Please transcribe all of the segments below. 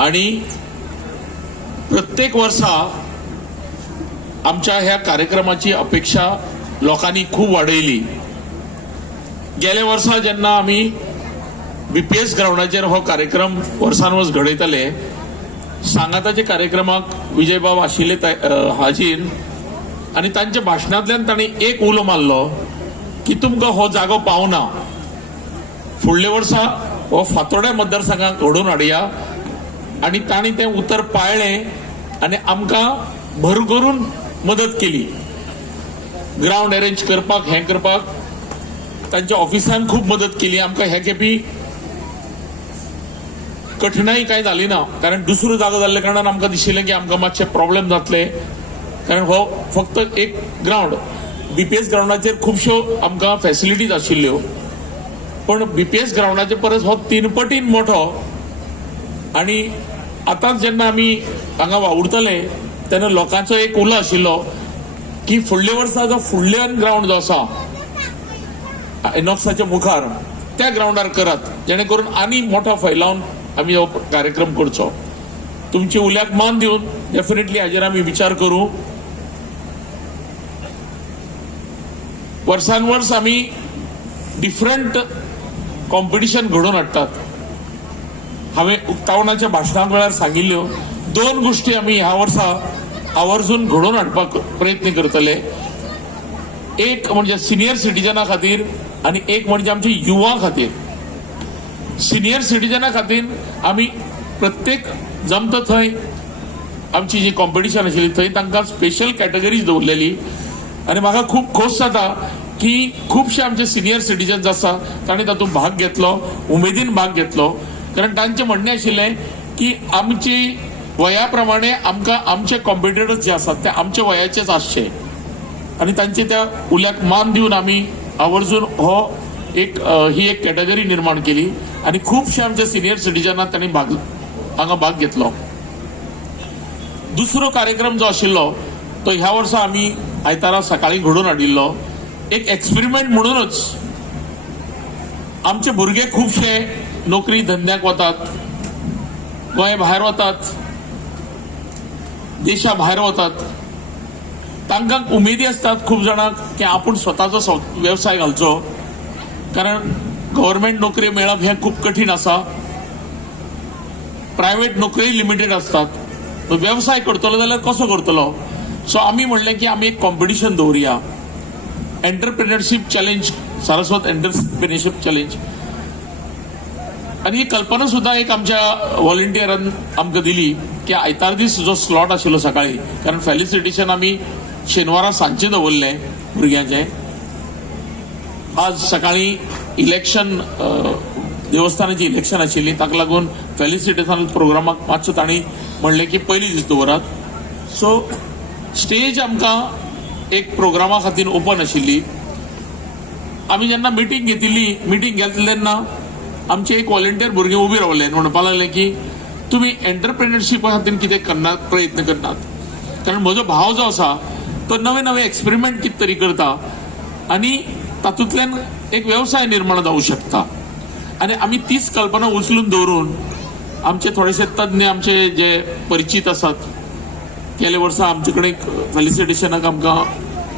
आणि प्रत्येक वर्सा आमच्या ह्या कार्यक्रमाची अपेक्षा लोकांनी खूप वाडयली। गेल्या वर्सा जेन्ना आमी बीपीएस ग्राउंडाचेर हो कार्यक्रम वर्सान वर्स घडयताले, सांगाताच्या कार्यक्रमाक विजयबाब आशिल्ले हाजीर आणि तांच्या भाशणांतल्यान तांणी एक उलो मारलो की तुमकां हो जागो पावना, फुडल्या वर्सा हो फातोड्या मतदारसंघाक घडोवन हाडया। आणि तांणी तें उतर पाळ्ळें आणि आमकां भरभरून मदत केली ग्राउंड अरेंज करपाक, हें करपाक तांच्या ऑफिसान खूप मदत केली। आमकां हे खेपी कठिनाई कांय जाली ना, कारण दुसरो जागो जाल्ल्या कारणान आमकां दिशिल्लें की आमकां मातशे प्रॉब्लेम जातले, कारण हो फक्त एक ग्राउंड। बीपीएस ग्राउंडाचेर खुबश्यो आमकां फॅसिलिटीज आशिल्ल्यो, पण बीपीएस ग्राउंडाचे परस हो 3 पटीन मोठो। आणि आतांच जेन्ना आमी हांगा वावुरतले तेन्ना लोकांचो एक उलो आशिल्लो की फुडल्या वर्सा जो फुडल्यान ग्राउंड जो आसा इनॉक्साच्या मुखार त्या ग्राउंडार करात, जेणे करून आनी मोठा फैलावन आमी हो कार्यक्रम करचो। तुमच्या उल्याक मान दिवन डेफिनेटली हाजेर आमी विचार करू। वर्सान वर्स आमी डिफरंट कॉम्पिटिशन घडोवन हाडटात। हांवें उक्तावणाच्या भाशणांत वेळार सांगिल्ल्यो 2 गोष्टी आमी ह्या वर्सा आवर्जून घडोवन हाडपाक प्रयत्न करतले। एक म्हणजे सिनियर सिटीजना खातीर आणि एक म्हणजे आमच्या युवा खातीर। सिनियर सिटीजना खातीर आमी प्रत्येक जमता थंय आमची जी कॉम्पिटिशन आशिल्ली थंय तांकां स्पेशल कॅटेगरीज दवरलेली। आणि म्हाका खूब खोस जाता की खुबशे आमचे सिनियर सिटीजन्स आसा तांणी तातूंत भाग घेतलो, उमेदीन भाग घेतलो, कारण तांचें म्हणणें आशिल्लें की आमची वया प्रमाणे आमकां आमचे कॉम्पिटिटर्स जे आसात ते आमच्या वयाचेच आसचे। आणि तांचे त्या उल्याक मान दिवन आमी आवर्जून ही एक कॅटेगरी निर्माण केली आणि खूबशे आमच्या सिनियर सिटीजनांत तांणी हांगा भाग घेतलो। दुसरो कार्यक्रम जो आशिल्लो तो ह्या वर्सा आमी आयतारा सकाळी घडोवन हाडिल्लो, एक एक्सपेरिमेंट म्हणूनच। आमचे भुरगे खूबशे नोकरी धंद्याक वतात, गोंय भायर वतात, देशा भायर वतात। तांकां उमेदी असतात खूब जाणांक की आपूण स्वताचो व्यवसाय घालचो, कारण गव्हर्नमेंट नोकरी मेळप हें खूब कठीण आसा, प्रायव्हेट नोकरी लिमिटेड असतात। व्यवसाय करतलो जाल्यार कसो करतलो? सो आमी म्हणलें की आमी एक कॉम्पिटिशन दवरुया, entrepreneurship challenge, Saraswat entrepreneurship challenge. आणि ही कल्पना सुद्धा एक आमच्या व्हॉलंटियरान आमकां दिली की आयतार दीस जो स्लॉट आशिल्लो सकाळी, कारण फेलिसिटेशन आमी शेनवारा सांजचें दवरलें भुरग्यांचें। आज सकाळी इलेक्शन, देवस्थानाची इलेक्शन आशिल्ली, ताका लागून फेलिसिटेशन प्रोग्रामाक मातसो तांणी म्हणलें की पयलीं दीस दवरात। सो स्टेज आमकां एक प्रोग्रामा खातीर ओपन आशिल्ली। आमी जेन्ना मिटींग घेतिल्ली, मिटींग घेतली तेन्ना आमचे एक व्हॉलंटियर भुरगे उबे रावले, म्हणपाक लागले की तुमी एंटरप्रेन्योरशिपा खातीर कितें करनात, प्रयत्न करनात? कारण म्हजो भाव जो आसा तो नवे नवे एक्सपेरिमेंट कितें तरी करता आणि तातूंतल्यान एक व्यवसाय निर्माण जावं शकता। आणि आमी तीच कल्पना उचलून दवरून आमचे थोडेशे तज्ञ, आमचे जे परिचित आसात, गेल्या वर्सा आमचे कडेन फेलिसिटेशनाक आमकां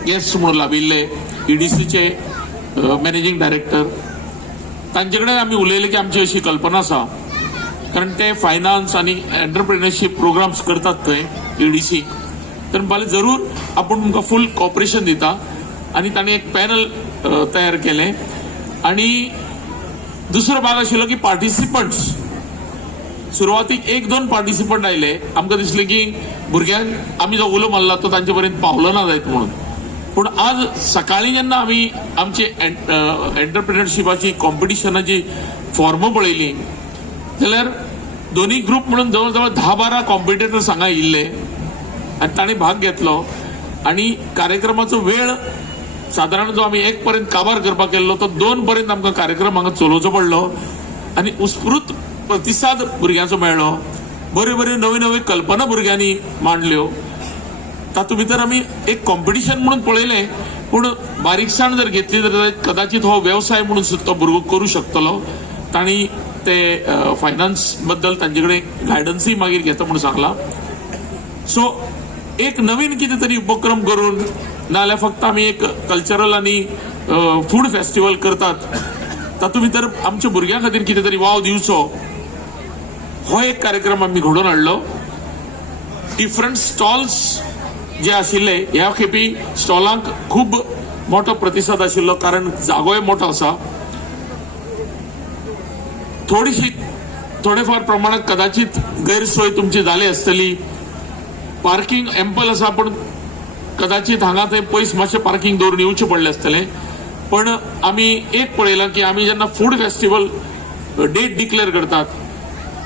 गेस्ट म्हणून लाभिल्ले EDCचे मॅनेजिंग डायरेक्टर, तांचे कडेन आमी उलयले की आमची अशी कल्पना आसा, कारण ते फायनान्स आणि एंटरप्रेन्योरशिप प्रोग्राम्स करतात थंय EDC, तर म्हणपाक जरूर आपूण तुमकां फुल कॉपरेशन दिता। आणि तांणी एक पॅनल तयार केलें। आणि दुसरो भाग आशिल्लो की पार्टिसिपंट्स। सुरवातीक 1-2 पार्टिसिपंट आयले, आमकां दिसलें की भुरग्यांक आमी जो उलो मारला तो तांचे पर्यंत पावलो ना जायत म्हणून। पूण आज सकाळी जेन्ना आमी आमचे एंटरप्रेन्योरशिपाची कॉम्पिटिशनाची फॉर्म पळयली जाल्यार दोन्ही ग्रुप म्हणून जवळ जवळ 10-12 कॉम्पिटिटर्स हांगा आयिल्ले आणि तांणी भाग घेतलो। आणि कार्यक्रमाचो वेळ साधारण जो आमी 1 पर्यंत काबार करपाक केल्लो तो 2 पर्यंत आमकां कार्यक्रम हांगा चलोवचो पडलो आणि उत्स्फूर्त प्रतिसाद भुरग्यांचो मेळ्ळो। बऱ्यो बऱ्यो नव्यो नव्यो कल्पना भुरग्यांनी मांडल्यो। तातूंत भितर आमी एक कॉम्पिटिशन म्हणून पळयलें, पूण बारीकसाण जर घेतली तर कदाचित हो व्यवसाय म्हणून सुद्धा तो भुरगो करूं शकतलो। तांणी ते फायनान्स बद्दल तांचे कडेन गायडन्सय मागीर घेता म्हणून सांगला. सो एक नवीन कितें तरी उपक्रम करून नाल्यार फक्त आमी एक कल्चरल आनी फूड फेस्टिवल करतात तातूंत भितर आमच्या भुरग्यां खातीर कितें तरी वाव दिवचो हो एक कार्यक्रम आमी घडोवन हाडलो. डिफरंट स्टॉल्स जे आशिल्ले ह्या खेपी स्टॉलांक खूब मोठो प्रतिसाद आशिल्लो कारण जागोय मोठो आसा. थोडेफार प्रमाणात कदाचित गैरसोय तुमची जाली आसतली. पार्किंग एम्पल आसा पण कदाचित हांगा थंय पयस मातशें पार्किंग दवरून येवचें पडलें आसतलें. पण आमी एक पळयलां की आमी जेन्ना फूड फेस्टिवल डेट डिक्लेअर करतात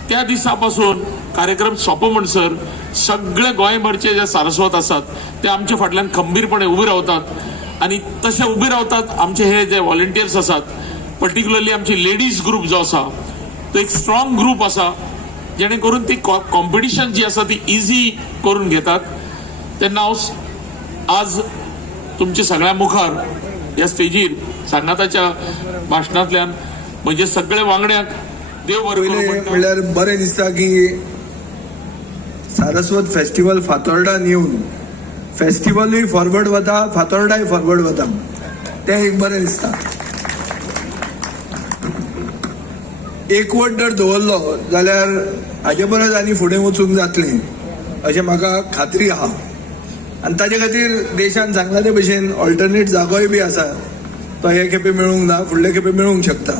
त्या दिसा पासून कार्यक्रम सोंपो म्हणसर सगळे गोंयभरचे जे सारस्वत आसात ते आमच्या फाटल्यान खंबीरपणे उबे रावतात आणि तसे उबे रावतात. आमचे हे जे व्हॉलंटियर्स आसात पर्टिक्युलरली आमची लेडीज ग्रुप जो आसा तो एक स्ट्रॉंग ग्रुप आसा जेणे करून ती कॉम्पिटिशन जी आसा ती इझी करून घेतात. तेन्ना हांव आज तुमच्या सगळ्या मुखार ह्या स्टेजीर सांगाताच्या भाशणांतल्यान म्हणजे सगळे वांगड्यांक देव बरें करूं म्हणल्यार बरें दिसता की सारस्वत फेस्टिवल फातोर्डान येवन फेस्टिवलूय फॉरवर्ड वता फातोर्डाय फॉरवर्ड वता तें एक बरें दिसता. एकवट जर दवरलो जाल्यार हाचे परस आनी फुडें वचूंक जातलें अशें म्हाका खात्री आहा. आनी ताचे खातीर देशान सांगला ते भशेन ऑल्टरनेट जागोय बी आसा. तो हे खेपे मेळूंक ना फुडले खेपे मेळूंक शकता.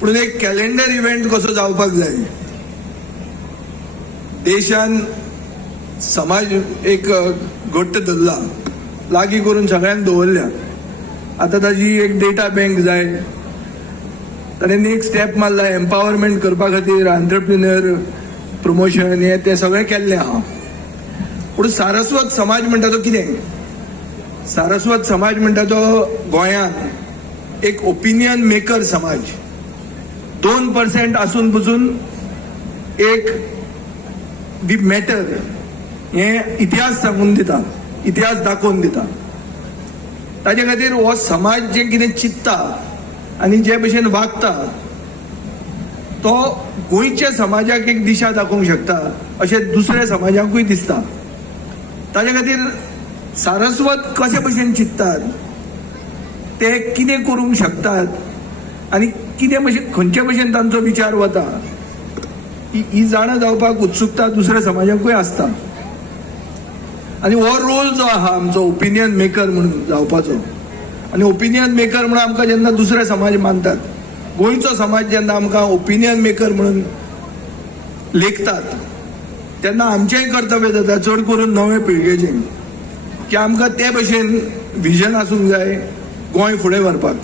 पूण एक कॅलेंडर इव्हेंट कसो जावपाक जाय. देशान समाज एक घट्ट धरला लागीं करून सगळ्यांक दवरल्या. आतां ताजी एक डेटा बँक जाय. ताणें एक स्टेप मारला एम्पावरमेंट करपा खातीर एंटरप्रिन्युअर प्रमोशन हे ते सगळें केल्लें आहा. पूण सारस्वत समाज म्हणटा तो कितें. सारस्वत समाज म्हणटा तो गोंयांत एक ओपिनियन मेकर समाज. 2% आसून पसून एक दी मॅटर हे इतिहास सांगून दिता इतिहास दाखोवन दिता. ताजे खातीर हो समाज जे कितें चिंतता आनी जे भशेन वागता तो गोंयच्या समाजाक एक दिशा दाखोवंक शकता अशें दुसऱ्या समाजाकूय दिसता. ताजे खातीर सारस्वत कशे भशेन चिंततात ते कितें करूंक शकतात आनी कितें भशेन खंयचे भशेन तांचो विचार वता ही जाणा जावपाक उत्सुकता दुसऱ्या समाजाकूय आसता. आनी हो रोल जो आहा आमचो ओपिनियन मेकर म्हणून जावपाचो आनी ओपिनियन मेकर म्हणून आमकां जेन्ना दुसरे समाज मानतात गोंयचो समाज जेन्ना आमकां ओपिनियन मेकर म्हणून लेखतात तेन्ना आमचेंय कर्तव्य जाता चड करून नवे पिळगेचें की आमकां ते भशेन विजन आसूंक जाय गोंय फुडें व्हरपाक.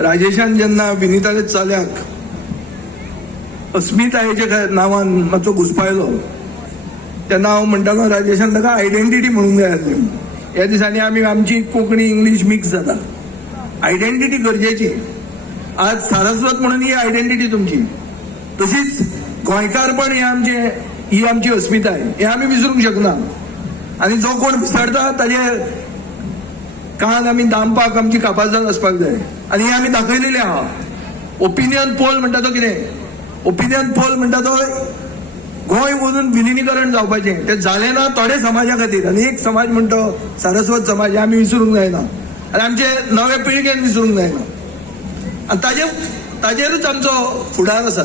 राजेशान जेन्ना विनिताचे चल्याक अस्मितायेच्या नांवान मातसो घुसपायलो तेन्ना हांव म्हणटालो राजेशान ताका आयडेंटिटी म्हणूंक जाय आसली. ह्या दिसांनी आमी आमची कोंकणी इंग्लीश मिक्स जाता. आयडेंटिटी गरजेची. आज सारस्वत म्हणून ही आयडेंटिटी तुमची. तशीच गोंयकारपण ही आमची अस्मिताय हे आमी विसरूंक शकना. आनी जो कोण विसरता ताजे कान आमी दामपाक आमची कापाजत आसपाक जाय. आनी हे आमी दाखयलेलें आहा. ओपिनियन पोल म्हणटा तो कितें. ओपिनियन पोल म्हणटा तो गोंय मधून विलिनीकरण जावपाचें तें जालें ना थोडे समाजा खातीर. आनी एक समाज म्हणटा सारस्वत समाज आमी विसरूंक जायना आनी आमचे नवे पिळगेन विसरूंक जायना. आनी ताजेरूच आमचो फुडार आसा.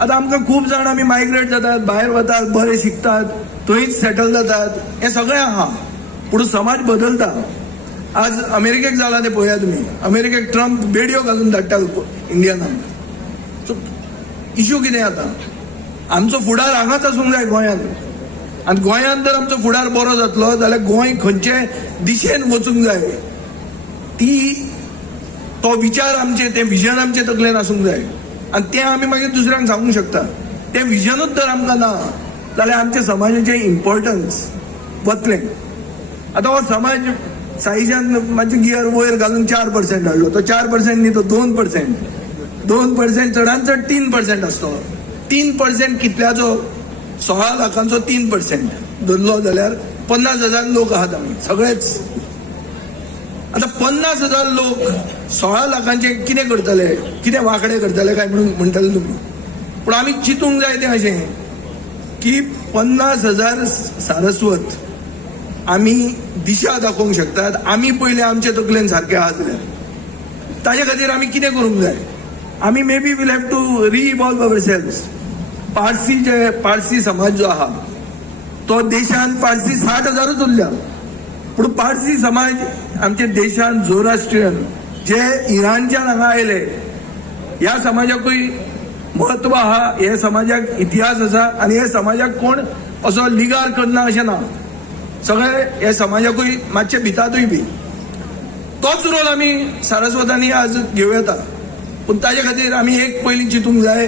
आतां आमकां खूब जाण आमी मायग्रेट जातात भायर वतात बरें शिकतात थंयच सेटल जातात हें सगळें आहा. पूण समाज बदलता. आज अमेरिकेक जाला तें पळया तुमी. अमेरिकेक ट्रम्प बेडयो घालून धाडटा इंडियनाक. सो इश्यू कितें आतां आमचो फुडार हांगाच आसूंक जाय गोंयांत. आनी गोंयांत जर आमचो फुडार बरो जातलो जाल्यार गोंय खंयचे दिशेन वचूंक जाय तो विचार आमचे तें विजन आमचे तकलेन आसूंक जाय. आनी तें आमी मागीर दुसऱ्यांक सांगूंक शकता. तें विजनूच जर आमकां ना जाल्यार आमच्या समाजाचें इम्पॉर्टन्स वतलें. आतां हो समाज साईजान मातशें गियर वयर घालून 4% हाडलो. तो 4% न्ही तो 2%. 2% चडांत चड 3% आसतो. 3% कितल्याचो 16 लाखांचो 3% धरलो जाल्यार 50,000 लोक आहात आमी सगळेच. आतां 50,000 लोक 16 लाखांचे कितें करतले, कितें वांकडे करतले काय म्हणून म्हणटाले तुमी. पूण आमी चिंतूंक जाय तें अशें की 50,000 सारस्वत आमी दिशा दाखोवंक शकतात. आमी पयले आमचे तकलेन सारके आहा जाल्यार ताजे खातीर आमी कितें करूंक जाय. आमी may be will have to revolve our cells. Parsi समाज जो आहा तो देशान पारसी 60,000च उरल्या. पूण पारसी समाज आमच्या देशान झोराष्ट्रियन जे इराणच्यान हांगा आयले ह्या समाजाकूय महत्व आहा. हे समाजाक इतिहास आसा आनी हे समाजाक कोण असो लिगार करना अशें ना. सगळे हे समाजाकूय मातशे भितातूय बी. तोच रोल आमी सारस्वतांनी आज घेवं येता. पूण ताजे खातीर आमी एक पयलीं चिंतूंक जाय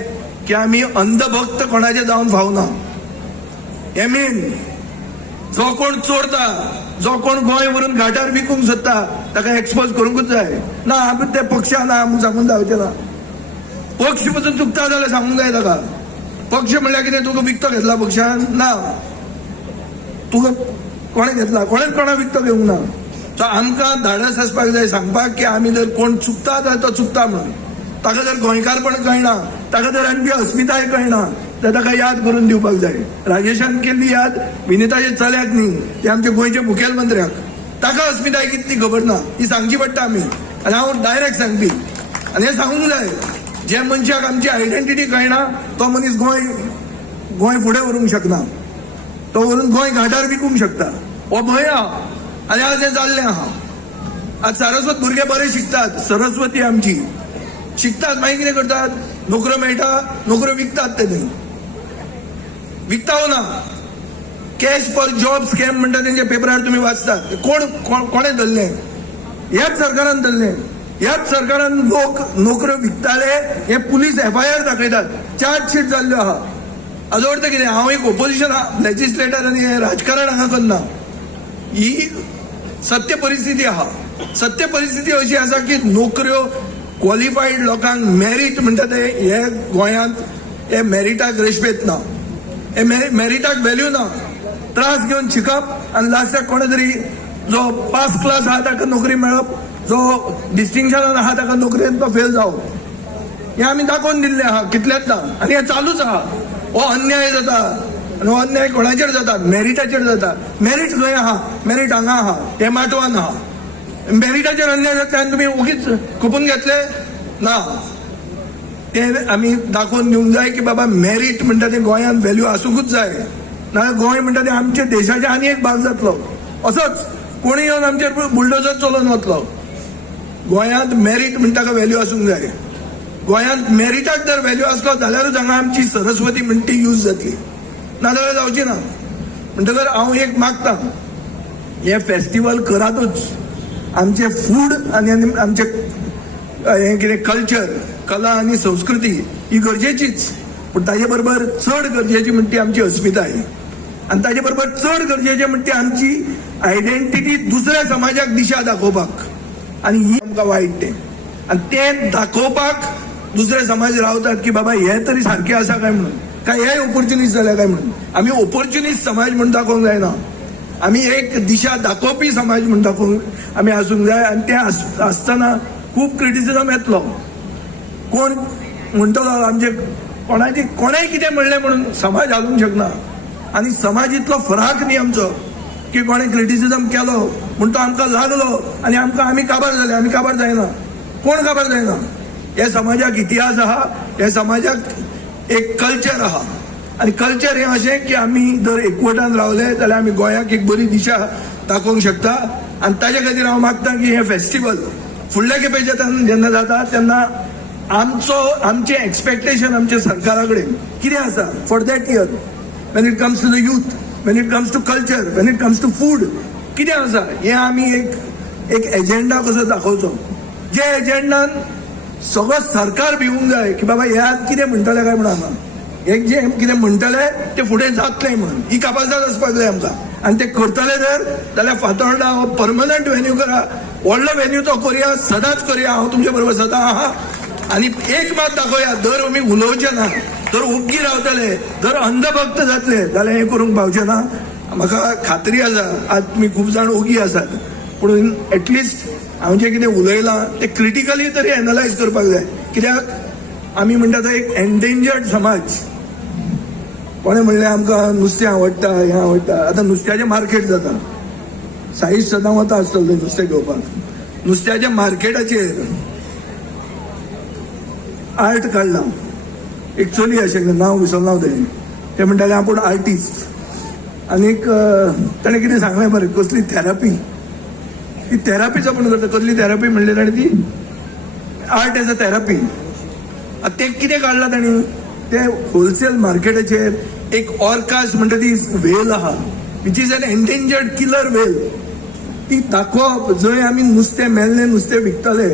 की आमी अंधभक्त कोणाचे जावन फावना. हे मेन. जो कोण चोरता, जो कोण गोंय व्हरून घाटार विकूंक सोदता ताका एक्सपोज करूंकूच जाय. ना आमी ते पक्षान ना म्हूण सांगून जावचें ना. पक्ष पसून चुकता जाल्यार सांगूंक जाय ताका. पक्ष म्हणल्यार कितें तुका विकतो घेतला पक्षान? ना. तुका कोणें घेतला? कोणेंच कोणा विकतो घेवंक ना. सो आमकां धाडस आसपाक जाय सांगपाक की आमी जर कोण चुकता जाल्यार तो चुकता म्हणून. ताका जर गोंयकारपण कळना, ताका जर आमची अस्मिताय कळना तर ताका याद करून दिवपाक जाय. राजेशान केल्ली याद विनिताचे चल्याक न्ही, ते आमचे गोंयचे मुखेलमंत्र्याक. ताका अस्मिताय कितली खबर ना ही सांगची पडटा आमी. आनी हांव डायरेक्ट सांगपी. आनी हें सांगूंक जाय जे मनशाक आमची आयडेंटिटी कळना तो मनीस गोंय फुडें व्हरूंक शकना. तो व्हरून गोंय घाटार विकूंक शकता. हो भंय आहा आनी आज हें जाल्लें आहा. आज सारस्वत भुरगे बरे शिकतात. सरस्वती आमची शिकतात, मागीर कितें करतात? नोकऱ्यो मेळटा, नोकऱ्यो विकतात. ते थंय विकता हो ना. कॅश फॉर जॉब स्कॅम म्हणटा तेंच्या पेपरार तुमी वाचतात. कोणें धरलें? ह्याच सरकारान धरलें. ह्याच सरकारान लोक नोकऱ्यो विकताले हे पुलीस FIR दाखयतात. चार्जशीट जाल्ल्यो आहा. हाजो अर्थ कितें? हांव एक ओपोजिशन लेजिस्लेटर आनी हे राजकारण हांगा करना. ही सत्य परिस्थिती आहा. सत्य परिस्थिती अशी आसा की नोकऱ्यो क्वॉलिफाईड लोकांक मेरिट म्हणटा ते हे गोंयांत हे मेरिटाक रेस्पेद ना. हे मेरिटाक व्हॅल्यू ना. त्रास घेवन शिकप आनी लास्टाक कोणे तरी जो पास क्लास आहा ताका नोकरी मेळप, जो डिस्टिंक्शनान आहा ताका नोकरेन तो फेल जावप. हे आमी दाखोवन दिल्लें आहा कितलेंच आनी हे चालूच आहा. हो अन्याय जाता आनी हो अन्याय कोणाचेर जाता? मेरिटाचेर जाता. मेरिट खंय आहा? मेरिट हांगा आहा, हे माटवान आहा. मेरिटाचेर अन्याय जाता आनी तुमी ओगीच खपून घेतले ना. ते आमी दाखोवन दिवंक जाय की बाबा मेरिट म्हणटा ते गोंयांत व्हॅल्यू आसूंकूच जाय. नाजाल्यार गोंय म्हणटा ते आमच्या देशाचे आनी एक भाग जातलो. असोच कोणी येवन आमचेर बुलडोजर चलोवन वतलो. गोंयांत मेरिट म्हणटा ताका व्हॅल्यू आसूंक जाय. गोंयांत मेरिटाक जर व्हॅल्यू आसलो जाल्यारूच हांगा आमची सरस्वती म्हणटा ती यूज जातली. नाजाल्यार जावची ना. म्हणटकर हांव एक मागतां हे फेस्टिवल करातूच. आमचे फूड आनी आमचे हे कितें कल्चर, कला आनी संस्कृती ही गरजेचीच. पूण ताजे बरोबर चड गरजेची म्हणटा ती आमची अस्मिताय. आनी ताजे बरोबर चड गरजेचें म्हणटा ती आमची आयडेंटिटी दुसऱ्या समाजाक दिशा दाखोवपाक. आनी ही आमकां वायट तें. आनी तें दाखोवपाक दुसरे समाज रावतात की बाबा हे तरी सारकें आसा काय म्हणून, काय हे ऑपॉर्च्युनिस्ट जाल्या काय म्हणून. आमी ऑपॉर्च्युनिस्ट समाज म्हणून दाखोवंक जायना. आमी एक दिशा दाखोवपी समाज म्हणून दाखोवंक आमी आसूंक जाय. आनी तें आसतना खूब क्रिटिसिजम येतलो. कोण म्हणटलो आमचे कोणेंय कितें म्हणलें म्हणून समाज हालूंक शकना. आनी समाज इतलो फराक न्ही आमचो की कोणें क्रिटिसिजम केलो म्हूण तो आमकां लागलो आनी आमी काबार जाले. आमी काबार जायना. कोण काबार जायना. हे समाजाक इतिहास आहा. हे समाजाक एक कल्चर आहा. आनी कल्चर हें अशें की आमी जर एकवटान रावले जाल्यार आमी गोंयाक एक बरी दिशा दाखोवंक शकता. आनी ताजे खातीर हांव मागतां की हे फेस्टिवल फुडल्या खेपे जेन्ना जाता तेन्ना आमचे एक्सपेक्टेशन आमच्या सरकारा कडेन कितें आसा for that year. When it comes to the youth, when it comes to culture, when it comes to food कितें आसा हें आमी एक एजेंडा कसो दाखोवचो. जे एजेंडान सगळो सरकार भिवूंक जाय की बाबा ह्या कितें म्हणटले काय म्हणून हांगा. एक जे कितें म्हणटले ते फुडें जातलें म्हणून ही कापासाद आसपाक जाय आमकां. आनी ते करतले जाल्यार फातोर्डा हो परमनंट व्हेन्यू करा. व्हडलो व्हेन्यू तो करया, सदांच करया. हांव तुमचे बरोबर सदां आहा. आनी एक मात दाखोवया, जर आमी उलोवचे ना, जर ओग्गी रावतले, जर अंधभक्त जातले जाल्यार हें करूंक पावचे ना. म्हाका खात्री आसा आज तुमी खूब जाण ओगी आसात पूण एटलिस्ट हांव जें कितें उलयलां तें क्रिटिकली तरी एनालायज करपाक जाय. कित्याक आमी म्हणटा तो एक एन्डेंजर्ड समाज. कोणें म्हणलें आमकां नुस्तें आवडटा, हें आवडटा. आतां नुस्त्याचें मार्केट जाता. साईश सदां वता आसतलो नुस्तें घेवपाक. नुस्त्याच्या मार्केटाचेर आर्ट काडला. एक चली आशिल्लें, नांव विसरना तें. ते म्हणटाले आपूण आर्टिस्ट. आनीक ताणें कितें सांगलें बरें, कसली थेरपी. ती थेरपीच आपूण करता. कसली थेरपी म्हणली ताणें, ती आर्ट एज अ थेरपी. तें कितें काडलां ताणी, ते होलसेल मार्केटाचेर एक ऑर्कास म्हणटा ती व्हेल आहा, which is an endangered killer whale. ती दाखोवप जंय आमी नुस्तें मेल्लें नुस्तें विकतले,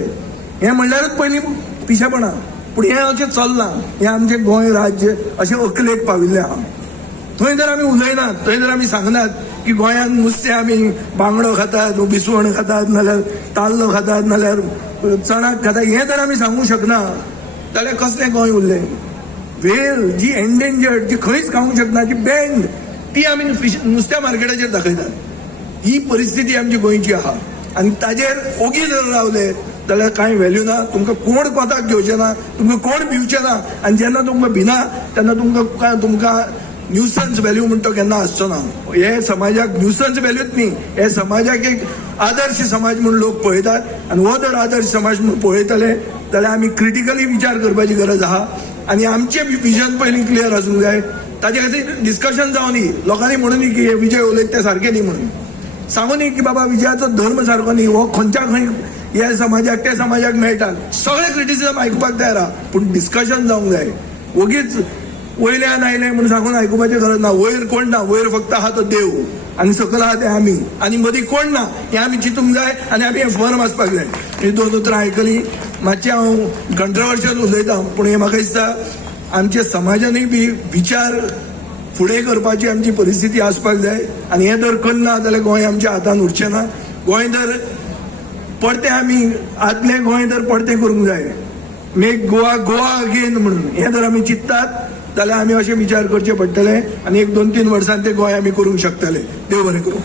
हें म्हणल्यारूच पयलीं पिशेपणां. पूण हें अशें चलना. हें आमचें गोंय राज्य अशें अकलेक पाविल्लें आहा. थंय जर आमी उलयनात, थंय जर आमी सांगनात की गोंयांत नुस्तें आमी बांगडो खातात, विसवण खातात, नाल्यार ताल्लो खातात, नाल्यार चणाक खातात, हें जर आमी सांगूंक शकना जाल्यार कसलें गोंय उरलें. व्हेल जी एन्डेंजर्ड, जी खंयच खावंक शकना, जी बँड, ती आमी नुस्त्या मार्केटाचेर दाखयतात. ही परिस्थिती आमची गोंयची आहा. आनी ताजेर ओगी जर रावले जाल्यार कांय व्हॅल्यू ना. तुमकां कोण कोंताक घेवचें ना, तुमकां कोण भिवचें ना. आनी जेन्ना तुमकां भिना तेन्ना तुमकां न्यूसन्स व्हॅल्यू म्हणटा केन्ना आसचो ना. हे समाजाक न्यूसन्स व्हॅल्यूच न्ही, हे समाजाक एक आदर्श समाज म्हणून लोक पळयतात. आनी हो जर आदर्श समाज म्हणून पळयतले जाल्यार आमी क्रिटिकली विचार करपाची गरज आहा. आनी आमचें विजन पयलीं क्लियर आसूंक जाय. ताजे खातीर डिस्कशन जावं न्ही. लोकांनी म्हणून न्ही की हे विजय उलयता तें सारकें न्ही म्हणून. सांगून न्ही की बाबा विजयाचो धर्म सारको न्ही, हो खंयच्या खंय ह्या समाजाक त्या समाजाक मेळटा. सगळे क्रिटिसिजम आयकुपाक तयार आहा, पूण डिस्कशन जावंक जाय. ओगीच वयल्यान आयलें म्हणून सांगून आयकुपाची गरज ना. वयर कोण ना, वयर फक्त आहा तो देव आनी सकयल आहा ते आमी, आनी मदीं कोण ना हें आमी चिंतूंक जाय. आनी आमी हें फर्म आसपाक जाय. ही 2 उतरां आयकलीं. मातशें हांव कंट्रोवर्शियल उलयतां, पूण हें म्हाका दिसता आमच्या समाजानूय बी विचार फुडें करपाची आमची परिस्थिती आसपाक जाय. आनी हें जर करना जाल्यार गोंय आमच्या हातान उरचें ना. गोंय जर परतें आमी आदलें गोंय जर परतें करूंक जाय, मेक गोवा गोवा अगेन म्हणून हें जर आमी चिंततात जाल्यार आमी अशें विचार करचे पडटले. आनी एक 2-3 वर्सांत तें गोंय आमी करूंक शकतले. देव बरें करूं.